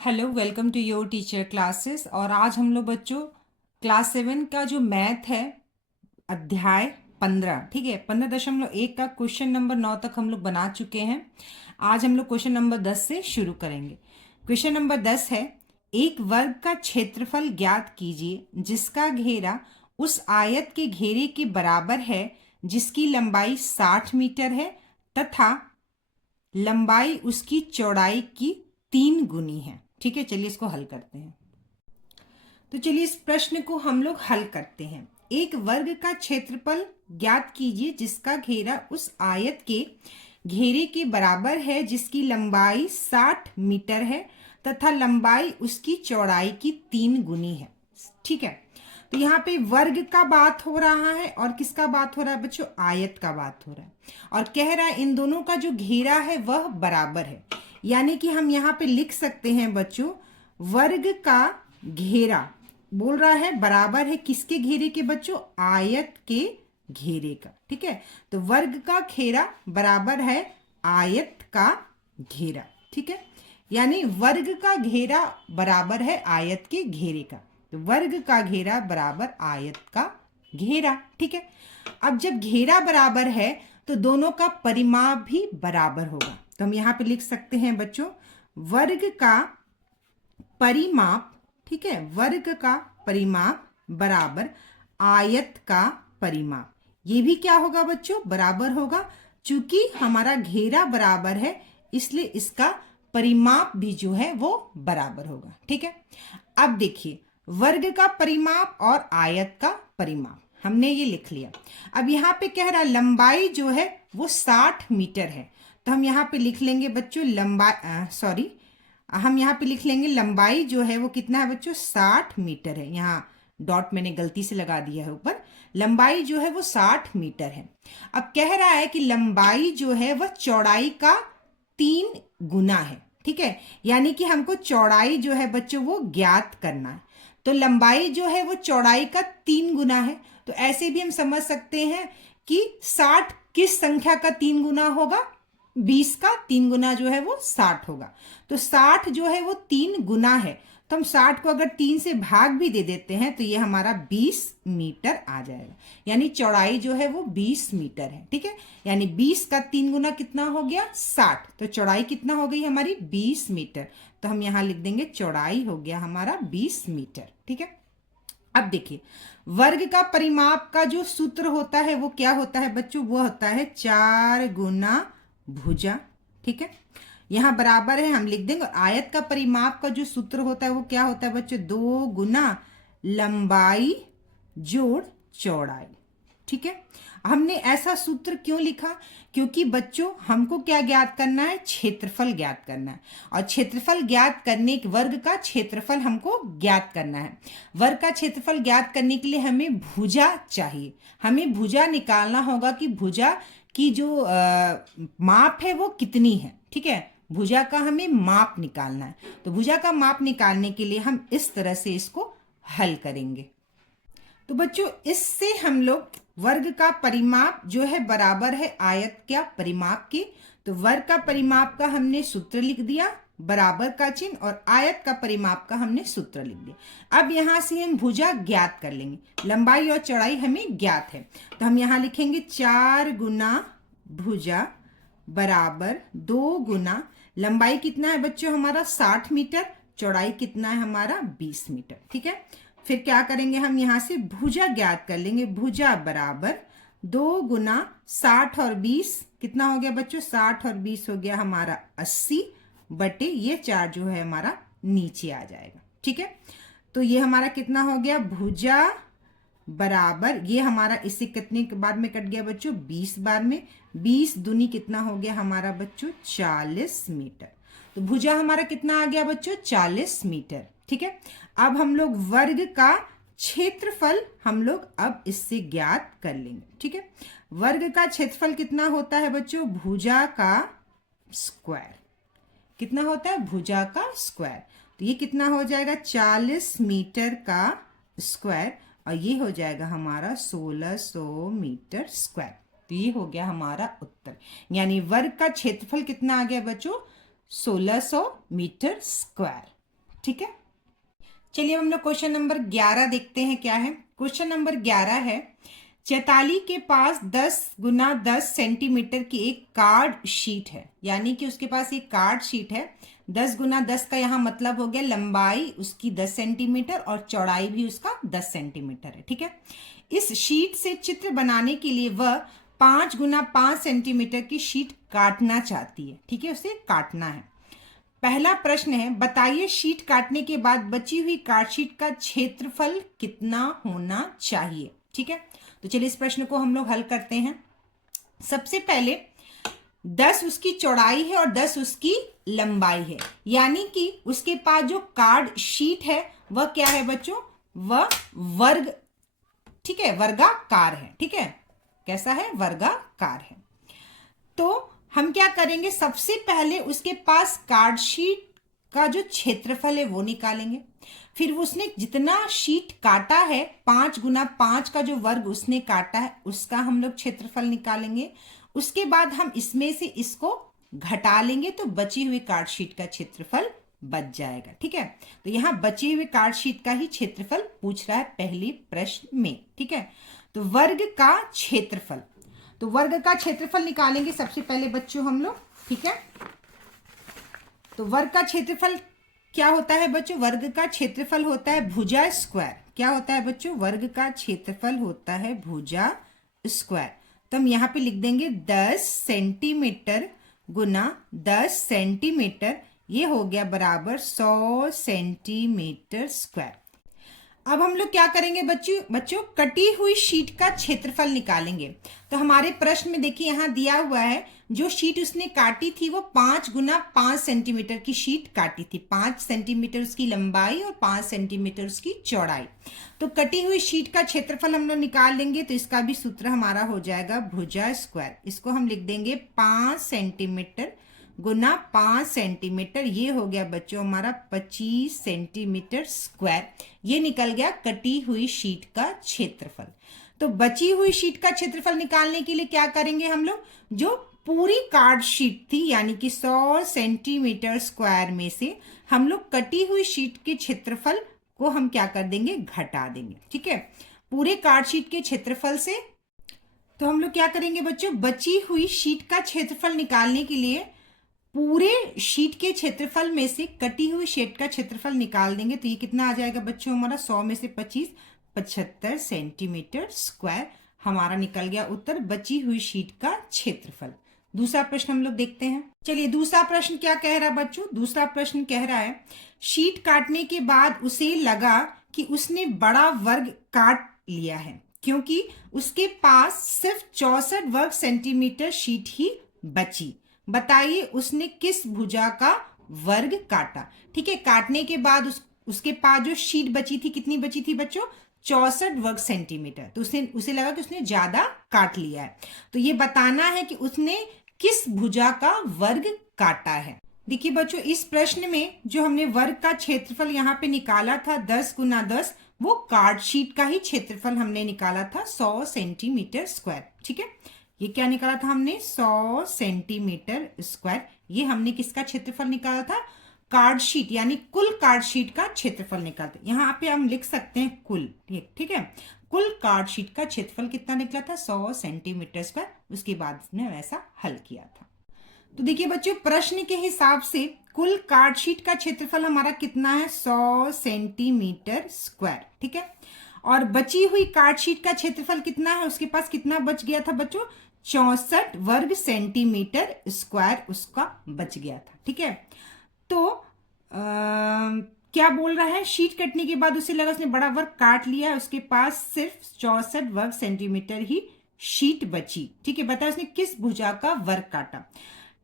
Hello, welcome to your teacher classes. और आज हम लोग बच्चों क्लास 7 का जो मैथ है अध्याय 15, ठीक है, 15.1 का क्वेश्चन नंबर 9 तक हम लोग बना चुके हैं। आज हम लोग क्वेश्चन नंबर 10 से शुरू करेंगे। क्वेश्चन नंबर 10 है, एक वर्ग का क्षेत्रफल ज्ञात कीजिए जिसका घेरा उस आयत के घेरे के बराबर है जिसकी लंबाई 60 मीटर है तथा लंबाई उसकी चौड़ाई की 3 गुनी है। ठीक है, चलिए इसको हल करते हैं। तो चलिए इस प्रश्न को हम लोग हल करते हैं। एक वर्ग का क्षेत्रफल ज्ञात कीजिए जिसका घेरा उस आयत के घेरे के बराबर है जिसकी लंबाई 60 मीटर है तथा लंबाई उसकी चौड़ाई की 3 गुनी है। ठीक है, तो यहाँ पे वर्ग का बात हो रहा है और किसका बात हो रहा है बच्चों? आयत का बात हो रहा है। और कह रहा है इन दोनों का जो घेरा है वह बराबर है, यानी कि हम यहाँ पे लिख सकते हैं बच्चों, वर्ग का घेरा बोल रहा है बराबर है किसके घेरे के बच्चों? आयत के घेरे का। ठीक है, तो वर्ग का घेरा बराबर है आयत का घेरा। ठीक है, यानी वर्ग का घेरा बराबर है आयत के घेरे का। तो वर्ग का घेरा बराबर आयत का घेरा। ठीक है, अब जब घेरा बराबर है तो दोनों का परिमाप भी बराबर होगा। तो हम यहाँ पे लिख सकते हैं बच्चों, वर्ग का परिमाप, ठीक है, वर्ग का परिमाप बराबर आयत का परिमाप। ये भी क्या होगा बच्चों? बराबर होगा। चूंकि हमारा घेरा बराबर है इसलिए इसका परिमाप भी जो है वो बराबर होगा। ठीक है, अब देखिए, वर्ग का परिमाप और आयत का परिमाप हमने ये लिख लिया। अब यहाँ पे कह रहा लंबाई जो है वो 60 मीटर है, तो हम यहाँ पे लिख लेंगे बच्चों लंबाई, हम यहाँ पे लिख लेंगे लंबाई जो है वो कितना है बच्चों? 60 मीटर है। यहाँ डॉट मैंने गलती से लगा दिया है ऊपर। लंबाई जो है वो 60 मीटर है। अब कह रहा है कि लंबाई जो है वह चौड़ाई का 3 गुना है। ठीक है, यानी कि हमको चौड़ाई जो है बच्चों वो ज्ञात करना है। तो लंबाई जो है वो चौड़ाई का 3 गुना है। तो ऐसे भी हम समझ सकते हैं कि 60 किस संख्या का 3 गुना होगा? 20 का 3 गुना जो है वो 60 होगा। तो 60 जो है वो 3 गुना है, तो हम 60 को अगर 3 से भाग भी दे देते हैं तो ये हमारा 20 मीटर आ जाएगा। यानी चौड़ाई जो है वो 20 मीटर है। ठीक है, यानी 20 का 3 गुना कितना हो गया? 60। तो चौड़ाई कितना हो गई हमारी? 20 मीटर। तो हम यहाँ लिख देंगे चौड़ाई हो गया हमारा 20 मीटर। ठीक है, अब देखिए, वर्ग का परिमाप का जो सूत्र होता है वो क्या होता है बच्चों? वो होता है 4 गुना भुजा। ठीक है, यहाँ बराबर है हम लिख देंगे। और आयत का परिमाप का जो सूत्र होता है वो क्या होता है बच्चों? 2 गुना लंबाई जोड़ चौड़ाई। ठीक है, हमने ऐसा सूत्र क्यों लिखा? क्योंकि बच्चों हमको क्या ज्ञात करना है? क्षेत्रफल ज्ञात करना है। और क्षेत्रफल ज्ञात करने के, वर्ग का क्षेत्रफल हमको ज्ञात करना है। वर्ग का क्षेत्रफल ज्ञात करने के लिए हमें भुजा चाहिए। हमें भुजा निकालना होगा कि भुजा की जो माप है वो कितनी है। ठीक है, भुजा का हमें माप निकालना है। तो भुजा का माप निकालने के लिए हम इस तरह से इसको हल करेंगे। तो बच्चों इससे हम लोग वर्ग का परिमाप जो है बराबर है आयत क्या परिमाप के। तो वर्ग का परिमाप का हमने सूत्र लिख दिया, बराबर का चिन्ह, और आयत का परिमाप का हमने सूत्र लिख दिया। अब यहां से हम भुजा ज्ञात कर लेंगे। लंबाई और चौड़ाई हमें ज्ञात है, तो हम यहां लिखेंगे 4 गुना भुजा बराबर 2 गुना लंबाई कितना है बच्चों हमारा? 60 मीटर। चौड़ाई कितना है हमारा? 20 मीटर। ठीक है, फिर क्या करेंगे हम यहाँ से भुजा ज्ञात कर लेंगे। भुजा बराबर 2 गुना 60 और 20 कितना हो गया बच्चों? 60 और 20 हो गया हमारा 80 बटे ये 4 जो है हमारा नीचे आ जाएगा। ठीक है, तो ये हमारा कितना हो गया? भुजा बराबर ये हमारा इससे कितने बार में कट गया बच्चों? 20 बार में। 20 दूनी कितना हो गया हमारा बच्चों? 40 मीटर। तो भुजा हमारा कितना आ गया बच्चों? 40 मीटर। ठीक है, अब हम लोग वर्ग का क्षेत्रफल हम लोग अब इससे ज्ञात कर लेंगे। ठीक है, वर्ग का क्षेत्रफल कितना होता है बच्चों? भुजा का स्क्वायर। कितना होता है? भुजा का स्क्वायर। तो ये कितना हो जाएगा? 40 मीटर का स्क्वायर, और ये हो जाएगा हमारा 1600 मीटर स्क्वायर। तो ये हो गया हमारा उत्तर। यानी वर्ग का क्षेत्रफल कितना आ गया बच्चों? 1600 मीटर स्क्वायर। ठीक है। चलिए हम लोग क्वेश्चन नंबर 11 देखते हैं क्या है। क्वेश्चन नंबर 11 है, चैताली के पास 10 गुना 10 सेंटीमीटर की एक कार्ड शीट है, यानी कि उसके पास एक कार्ड शीट है। 10 गुना 10 का यहाँ मतलब हो गया लंबाई उसकी 10 सेंटीमीटर और चौड़ाई भी उसका 10 सेंटीमीटर है। ठीक है। इस शीट से चित्र बनाने के लिए वह 5 गुना 5 सेंटीमीटर की शीट काटना चाहती है। ठीक है, उसे काटना है। पहला प्रश्न है, बताइए शीट काटने के बाद बची हुई कार्डशीट का क्षेत्रफल कितना होना चाहिए। ठीक है, तो चलिए इस प्रश्न को हम लोग हल करते हैं। सबसे पहले 10 उसकी चौड़ाई है और 10 उसकी लंबाई है, यानी कि उसके पास जो कार्ड शीट है वह क्या है बच्चों, वह वर्ग, ठीक है, वर्गाकार है। ठीक है, कैसा है, वर्गाकार है। तो हम क्या करेंगे, सबसे पहले उसके पास कार्ड शीट का जो क्षेत्रफल है वो निकालेंगे। फिर उसने जितना शीट काटा है, 5 गुना 5 का जो वर्ग उसने काटा है उसका हम लोग क्षेत्रफल निकालेंगे। उसके बाद हम इसमें से इसको घटा लेंगे तो बची हुई कार्ड शीट का क्षेत्रफल बच जाएगा। ठीक है, तो यहाँ बची हुई कार्ड शीट का ही क्षेत्रफल पूछ रहा है पहले प्रश्न में। ठीक है, तो वर्ग का क्षेत्रफल, तो वर्ग का क्षेत्रफल निकालेंगे सबसे पहले बच्चों हम लोग। ठीक है, तो वर्ग का क्षेत्रफल क्या होता है बच्चों, वर्ग का क्षेत्रफल होता है भुजा स्क्वायर। क्या होता है बच्चों, वर्ग का क्षेत्रफल होता है भुजा स्क्वायर। तो हम यहाँ पे लिख देंगे 10 सेंटीमीटर गुना 10 सेंटीमीटर, ये हो गया बराबर 100 सेंटीमीटर स्क्वायर। अब हम लोग क्या करेंगे बच्चों कटी हुई शीट का क्षेत्रफल निकालेंगे। तो हमारे प्रश्न में देखिए यहाँ दिया हुआ है, जो शीट उसने काटी थी वो 5 गुना 5 सेंटीमीटर की शीट काटी थी। 5 सेंटीमीटर उसकी लंबाई और 5 सेंटीमीटर उसकी चौड़ाई। तो कटी हुई शीट का क्षेत्रफल हम लोग निकाल लेंगे, तो इसका भी सूत्र हमारा हो जाएगा भुजा स्क्वायर। इसको हम लिख देंगे 5 सेंटीमीटर गुना 5 सेंटीमीटर, ये हो गया बच्चों हमारा 25 सेंटीमीटर स्क्वायर। ये निकल गया कटी हुई शीट का क्षेत्रफल। तो बची हुई शीट का क्षेत्रफल निकालने के लिए क्या करेंगे हम लोग, जो पूरी कार्ड शीट थी यानी कि 100 सेंटीमीटर स्क्वायर में से हम लोग कटी हुई शीट के क्षेत्रफल को हम क्या कर देंगे, घटा देंगे। ठीक है, पूरे कार्ड शीट के क्षेत्रफल से, तो हम लोग क्या करेंगे बच्चों, बची हुई शीट का क्षेत्रफल निकालने के लिए पूरे शीट के क्षेत्रफल में से कटी हुई शीट का क्षेत्रफल निकाल देंगे। तो ये कितना आ जाएगा बच्चों हमारा, 100 में से 25, 75 सेंटीमीटर स्क्वायर हमारा निकल गया उत्तर बची हुई शीट का क्षेत्रफल। दूसरा प्रश्न हम लोग देखते हैं। चलिए दूसरा प्रश्न क्या कह रहा है बच्चों, दूसरा प्रश्न कह रहा है, शीट काटने के बाद उसे लगा कि उसने बड़ा वर्ग काट लिया है, क्योंकि उसके पास सिर्फ 64 वर्ग सेंटीमीटर शीट ही बची। बताइए उसने किस भुजा का वर्ग काटा। ठीक है, काटने के बाद उसके पास जो शीट बची थी, कितनी बची थी बच्चों, 64 वर्ग सेंटीमीटर। तो उसे लगा कि उसने ज्यादा काट लिया है। तो ये बताना है कि उसने किस भुजा का वर्ग काटा है। देखिए बच्चों, इस प्रश्न में जो हमने वर्ग का क्षेत्रफल यहाँ पे निकाला था 10 गुना 10, वो कार्ड शीट का ही क्षेत्रफल हमने निकाला था 100 सेंटीमीटर स्क्वायर। ठीक है, ये क्या निकाला था हमने, 100 सेंटीमीटर स्क्वायर। ये हमने किसका क्षेत्रफल निकाला था, कार्ड शीट, यानी कुल कार्ड शीट का क्षेत्रफल निकालते। यहाँ पे हम लिख सकते हैं कुल। ठीक है, कुल कार्ड शीट का क्षेत्रफल कितना निकला था, 100 सेंटीमीटर स्क्वायर। उसके बाद उसने वैसा हल किया था। तो देखिए बच्चों, प्रश्न के हिसाब से कुल कार्ड शीट का क्षेत्रफल हमारा कितना है, 100 सेंटीमीटर स्क्वायर। ठीक है, और बची हुई कार्ड शीट का क्षेत्रफल कितना है, उसके पास कितना बच गया था बच्चों, 64 वर्ग सेंटीमीटर स्क्वायर उसका बच गया था। ठीक है, तो क्या बोल रहा है, शीट कटने के बाद उसे लगा उसने बड़ा वर्ग काट लिया है, उसके पास सिर्फ 64 वर्ग सेंटीमीटर ही शीट बची। ठीक है, बताया उसने किस भुजा का वर्ग काटा।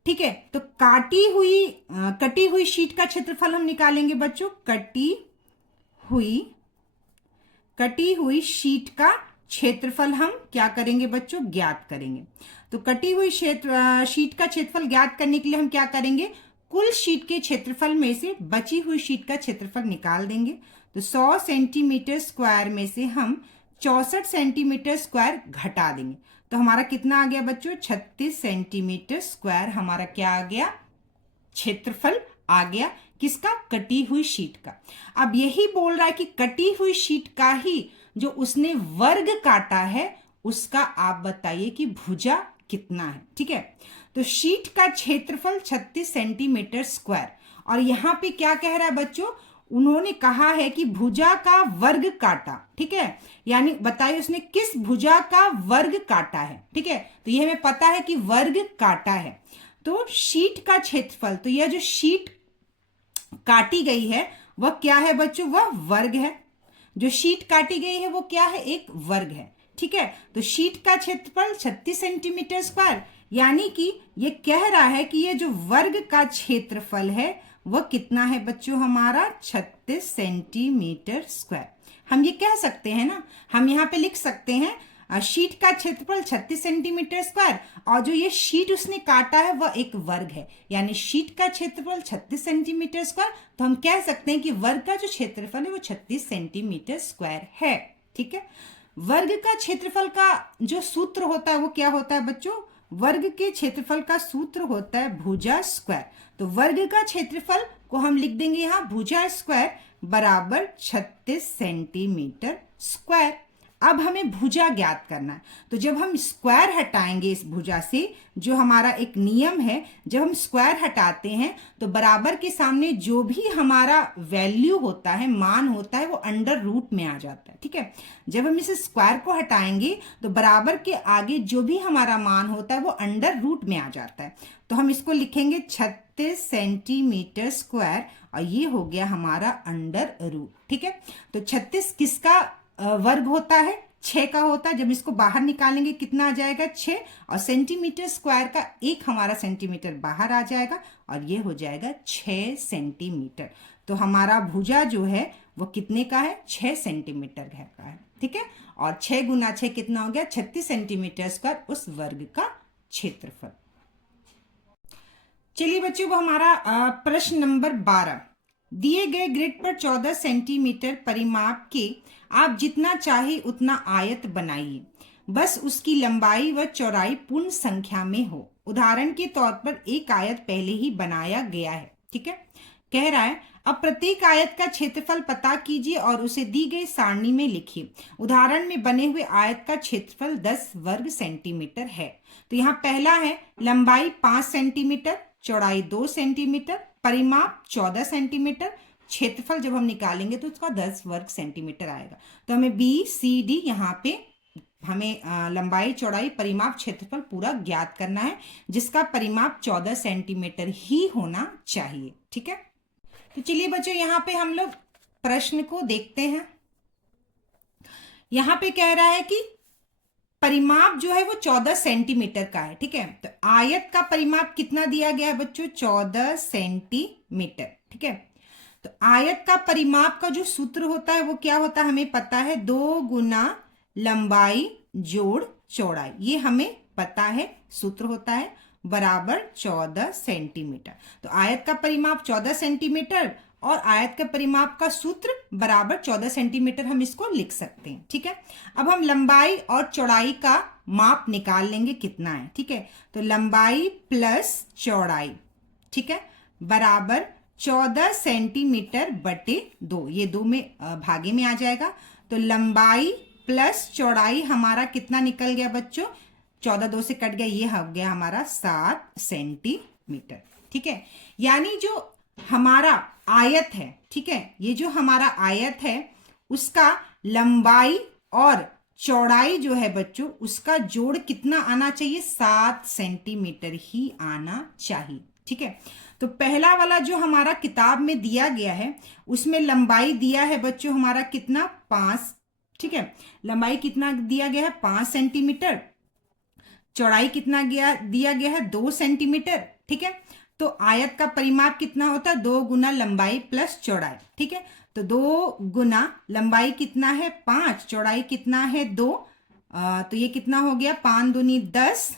ठीक है, तो कटी हुई शीट का क्षेत्रफल हम निकालेंगे बच्चों। कटी हुई शीट का क्षेत्रफल हम क्या करेंगे बच्चों, ज्ञात करेंगे। तो कटी हुई शीट का क्षेत्रफल ज्ञात करने के लिए हम क्या करेंगे, कुल शीट के क्षेत्रफल में से बची हुई शीट का क्षेत्रफल निकाल देंगे। तो 100 सेंटीमीटर स्क्वायर में से हम 64 सेंटीमीटर स्क्वायर घटा देंगे। तो हमारा कितना आ गया बच्चों, 36 सेंटीमीटर स्क्वायर हमारा क्या आ गया, क्षेत्रफल आ गया। किसका? कटी हुई शीट का। अब यही बोल रहा है कि कटी हुई शीट का ही जो उसने वर्ग काटा है उसका आप बताइए कि भुजा कितना है। ठीक है, तो शीट का क्षेत्रफल 36 सेंटीमीटर स्क्वायर। और यहां पे क्या कह रहा है बच्चों? उन्होंने कहा है कि भुजा का वर्ग काटा। ठीक है, यानी बताइए उसने किस भुजा का वर्ग काटा है। ठीक है, तो ये हमें पता है कि वर्ग काटा है। तो शीट का क्षेत्रफल, तो यह जो शीट काटी गई है वह क्या है बच्चों? वह वर्ग है। जो शीट काटी गई है वो क्या है? एक वर्ग है। ठीक है, तो शीट का क्षेत्रफल 36 सेंटीमीटर स्क्वायर, यानी कि ये कह रहा है कि ये जो वर्ग का क्षेत्रफल है वह कितना है बच्चों? हमारा 36 सेंटीमीटर स्क्वायर। हम ये कह सकते हैं ना, हम यहाँ पे लिख सकते हैं शीट का क्षेत्रफल 36 सेंटीमीटर स्क्वायर और जो ये शीट उसने काटा है वह एक वर्ग है, यानी शीट का क्षेत्रफल 36 सेंटीमीटर स्क्वायर। तो हम कह सकते हैं कि वर्ग का जो क्षेत्रफल है वो 36 सेंटीमीटर स्क्वायर है। ठीक है, वर्ग का क्षेत्रफल का जो सूत्र होता है वो क्या होता है बच्चों? वर्ग के क्षेत्रफल का सूत्र होता है भुजा स्क्वायर। तो वर्ग का क्षेत्रफल को हम लिख देंगे यहाँ भुजा स्क्वायर बराबर 36 सेंटीमीटर स्क्वायर। अब हमें भुजा ज्ञात करना है, तो जब हम स्क्वायर हटाएंगे इस भुजा से, जो हमारा एक नियम है, जब हम स्क्वायर हटाते हैं तो बराबर के सामने जो भी हमारा वैल्यू होता है, मान होता है, वो अंडर रूट में आ जाता है। ठीक है, जब हम इस स्क्वायर को हटाएंगे तो बराबर के आगे जो भी हमारा मान होता है वो अंडर रूट में आ जाता है। तो हम इसको लिखेंगे 36 सेंटीमीटर स्क्वायर और ये हो गया हमारा अंडर रूट। ठीक है, तो 36 किसका वर्ग होता है? 6 का होता है। जब इसको बाहर निकालेंगे कितना आ जाएगा? 6, और सेंटीमीटर स्क्वायर का एक हमारा सेंटीमीटर बाहर आ जाएगा और ये हो जाएगा 6 सेंटीमीटर। तो हमारा भुजा जो है वो कितने का है? 6 सेंटीमीटर का है। ठीक है, और 6 गुना 6 कितना हो गया? 36 सेंटीमीटर स्क्वायर उस वर्ग का क्षेत्रफल। चलिए बच्चों, वो हमारा प्रश्न नंबर 12, दिए गए ग्रिड पर 14 सेंटीमीटर परिमाप के आप जितना चाहे उतना आयत बनाइए, बस उसकी लंबाई व चौड़ाई पूर्ण संख्या में हो। उदाहरण के तौर पर एक आयत पहले ही बनाया गया है। ठीक है, कह रहा है अब प्रत्येक आयत का क्षेत्रफल पता कीजिए और उसे दी गई सारणी में लिखिए। उदाहरण में बने हुए आयत का क्षेत्रफल 10 वर्ग सेंटीमीटर है। तो यहाँ पहला है लंबाई 5 सेंटीमीटर, चौड़ाई 2 सेंटीमीटर, परिमाप 14 सेंटीमीटर, क्षेत्रफल जब हम निकालेंगे तो उसका 10 वर्ग सेंटीमीटर आएगा। तो हमें BCD यहाँ पे हमें लंबाई, चौड़ाई, परिमाप, क्षेत्रफल पूरा ज्ञात करना है, जिसका परिमाप 14 सेंटीमीटर ही होना चाहिए। ठीक है, तो चलिए बच्चों यहाँ पे हम लोग प्रश्न को देखते हैं। यहाँ पे कह रहा है कि परिमाप जो है वो 14 सेंटीमीटर का है। ठीक है, तो आयत का परिमाप कितना दिया गया है बच्चों? 14 सेंटीमीटर। ठीक है, तो आयत का परिमाप का जो सूत्र होता है वो क्या होता है? हमें पता है 2 गुना लंबाई जोड़ चौड़ाई, ये हमें पता है सूत्र होता है बराबर 14 सेंटीमीटर। तो आयत का परिमाप 14 सेंटीमीटर और आयत के परिमाप का सूत्र बराबर 14 सेंटीमीटर, हम इसको लिख सकते हैं। ठीक है, अब हम लंबाई और चौड़ाई का माप निकाल लेंगे कितना है। ठीक है, तो लंबाई प्लस चौड़ाई, ठीक है, बराबर 14 सेंटीमीटर बटे 2, ये 2 में भागे में आ जाएगा। तो लंबाई प्लस चौड़ाई हमारा कितना निकल गया बच्चों? 14 2 से कट गया, ये हो गया हमारा 7 सेंटीमीटर। ठीक है, यानी जो हमारा आयत है, ठीक है, ये जो हमारा आयत है उसका लंबाई और चौड़ाई जो है बच्चों उसका जोड़ कितना आना चाहिए? 7 सेंटीमीटर ही आना चाहिए। ठीक है, तो पहला वाला जो हमारा किताब में दिया गया है उसमें लंबाई दिया है बच्चों हमारा कितना? 5। ठीक है, लंबाई कितना दिया गया है? 5 सेंटीमीटर। चौड़ाई कितना दिया गया है? 2 सेंटीमीटर। ठीक है, तो आयत का परिमाप कितना होता है? 2 गुना लंबाई प्लस चौड़ाई। ठीक है, तो 2 गुना लंबाई कितना है? 5, चौड़ाई कितना है? 2, तो ये कितना हो गया? 5 दूनी 10,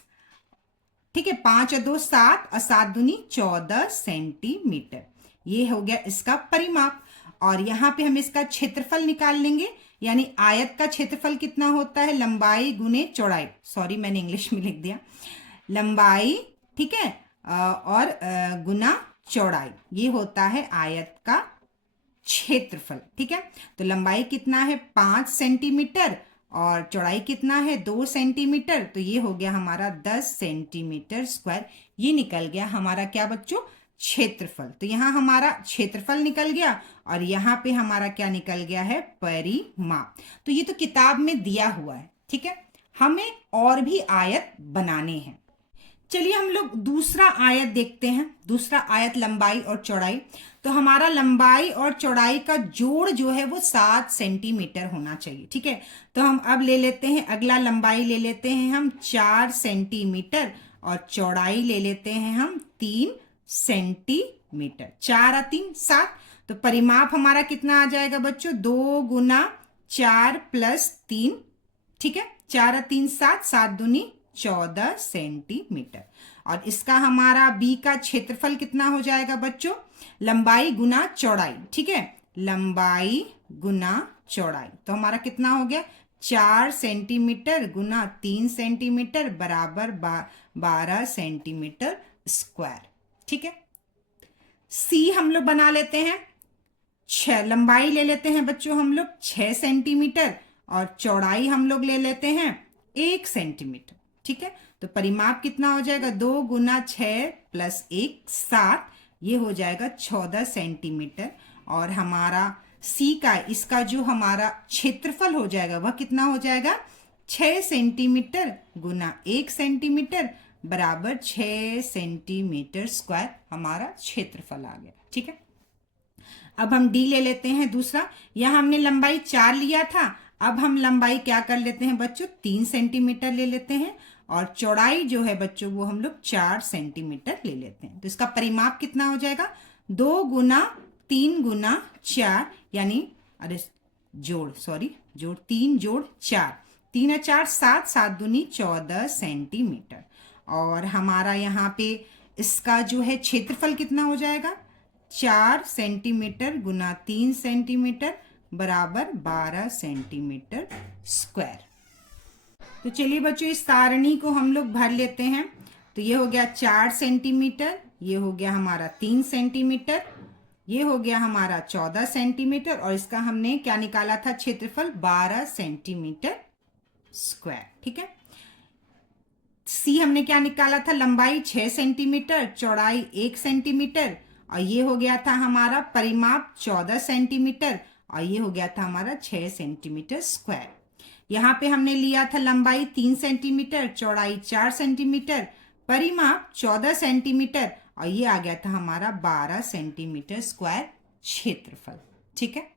ठीक है, 5 और 2 7 और 7 दूनी 14 सेंटीमीटर, ये हो गया इसका परिमाप। और यहाँ पे हम इसका क्षेत्रफल निकाल लेंगे, यानी आयत का क्षेत्रफल कितना होता है? लंबाई गुने चौड़ाई, सॉरी मैंने इंग्लिश में लिख दिया, लंबाई, ठीक है, और गुना चौड़ाई, ये होता है आयत का क्षेत्रफल। ठीक है, तो लंबाई कितना है 5 सेंटीमीटर और चौड़ाई कितना है 2 सेंटीमीटर, तो ये हो गया हमारा 10 सेंटीमीटर स्क्वायर। ये निकल गया हमारा क्या बच्चों, क्षेत्रफल। तो यहाँ हमारा क्षेत्रफल निकल गया और यहाँ पे हमारा क्या निकल गया है, परिमाप। तो ये तो किताब में दिया हुआ है। ठीक है, हमें और भी आयत बनाने हैं। चलिए हम लोग दूसरा आयत देखते हैं। दूसरा आयत लंबाई और चौड़ाई। तो हमारा लंबाई और चौड़ाई का जोड़ जो है वो 7 सेंटीमीटर होना चाहिए। ठीक है, तो हम अब ले लेते हैं अगला, लंबाई ले लेते हैं हम 4 सेंटीमीटर और चौड़ाई ले लेते हैं हम 3 सेंटीमीटर। 4 और 3 7। तो परिमाप हमारा कितना आ जाएगा बच्चों, 2 गुना 4 प्लस 3। ठीक है, 4 और 3 7, 7 दूनी 14 सेंटीमीटर। और इसका हमारा बी का क्षेत्रफल कितना हो जाएगा बच्चों, लंबाई गुना चौड़ाई। ठीक है, लंबाई गुना चौड़ाई, तो हमारा कितना हो गया 4 सेंटीमीटर गुना 3 सेंटीमीटर बराबर 12 सेंटीमीटर स्क्वायर। ठीक है, सी हम लोग बना लेते हैं। 6 लंबाई ले लेते हैं बच्चों हम लोग 6 सेंटीमीटर और चौड़ाई हम लोग ले लेते हैं 1 सेंटीमीटर। ठीक है, तो परिमाप कितना हो जाएगा, 2 गुना 6 प्लस 1 7, ये हो जाएगा 14 सेंटीमीटर। और हमारा सी का, इसका जो हमारा क्षेत्रफल हो जाएगा वह कितना हो जाएगा, 6 सेंटीमीटर गुना 1 सेंटीमीटर बराबर 6 सेंटीमीटर स्क्वायर हमारा क्षेत्रफल आ गया। ठीक है, अब हम डी ले लेते हैं दूसरा। यह हमने लंबाई 4 लिया था, अब हम लंबाई क्या कर लेते हैं बच्चों, 3 सेंटीमीटर ले लेते हैं और चौड़ाई जो है बच्चों वो हम लोग 4 सेंटीमीटर ले लेते हैं। तो इसका परिमाप कितना हो जाएगा, 2 गुना 3 गुना 4, यानी जोड़ 3 जोड़ 4, 3 और 4 7, 7 दूनी 14 सेंटीमीटर। और हमारा यहाँ पे इसका जो है क्षेत्रफल कितना हो जाएगा, 4 सेंटीमीटर गुना 3 सेंटीमीटर बराबर 12 सेंटीमीटर स्क्वायर। तो चलिए बच्चों इस सारणी को हम लोग भर लेते हैं। तो ये हो गया 4 सेंटीमीटर, ये हो गया हमारा 3 सेंटीमीटर, ये हो गया हमारा 14 सेंटीमीटर और इसका हमने क्या निकाला था, क्षेत्रफल 12 सेंटीमीटर स्क्वायर। ठीक है, सी हमने क्या निकाला था, लंबाई 6 सेंटीमीटर, चौड़ाई 1 सेंटीमीटर और ये हो गया था हमारा परिमाप 14 सेंटीमीटर और ये हो गया था हमारा 6 सेंटीमीटर स्क्वायर। यहाँ पे हमने लिया था लंबाई 3 सेंटीमीटर, चौड़ाई 4 सेंटीमीटर, परिमाप 14 सेंटीमीटर और ये आ गया था हमारा 12 सेंटीमीटर स्क्वायर क्षेत्रफल। ठीक है,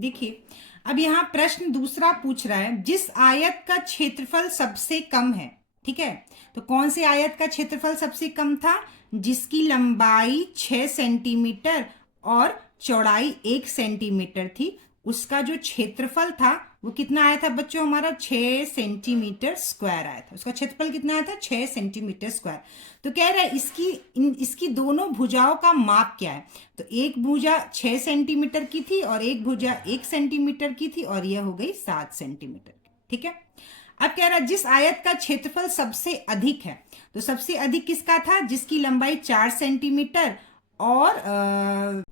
देखिए अब यहाँ प्रश्न दूसरा पूछ रहा है, जिस आयत का क्षेत्रफल सबसे कम है। ठीक है, तो कौन से आयत का क्षेत्रफल सबसे कम था, जिसकी लंबाई 6 सेंटीमीटर और चौड़ाई 1 सेंटीमीटर थी, उसका जो क्षेत्रफल था वो कितना आया था बच्चों, हमारा 6 सेंटीमीटर स्क्वायर आया था। उसका क्षेत्रफल कितना आया था, 6 सेंटीमीटर स्क्वायर। तो कह रहा है इसकी दोनों भुजाओं का माप क्या है। तो एक भुजा 6 सेंटीमीटर की थी और एक भुजा 1 सेंटीमीटर की थी और यह हो गई 7 सेंटीमीटर। ठीक है, अब कह रहा है जिस आयत का क्षेत्रफल सबसे अधिक है, तो सबसे अधिक किसका था, जिसकी लंबाई 4 सेंटीमीटर और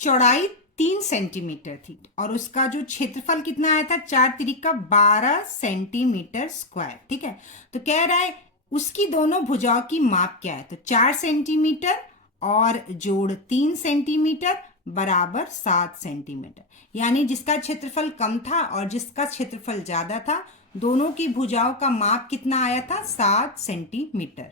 चौड़ाई 3 सेंटीमीटर थी और उसका जो क्षेत्रफल कितना आया था, 4 तिरिका 12 सेंटीमीटर स्क्वायर। ठीक है, तो कह रहा है उसकी दोनों भुजाओं की माप क्या है। तो 4 सेंटीमीटर और जोड़ 3 सेंटीमीटर बराबर 7 सेंटीमीटर, यानी जिसका क्षेत्रफल कम था और जिसका क्षेत्रफल ज्यादा था, दोनों की भुजाओं का माप कितना आया था, 7 सेंटीमीटर।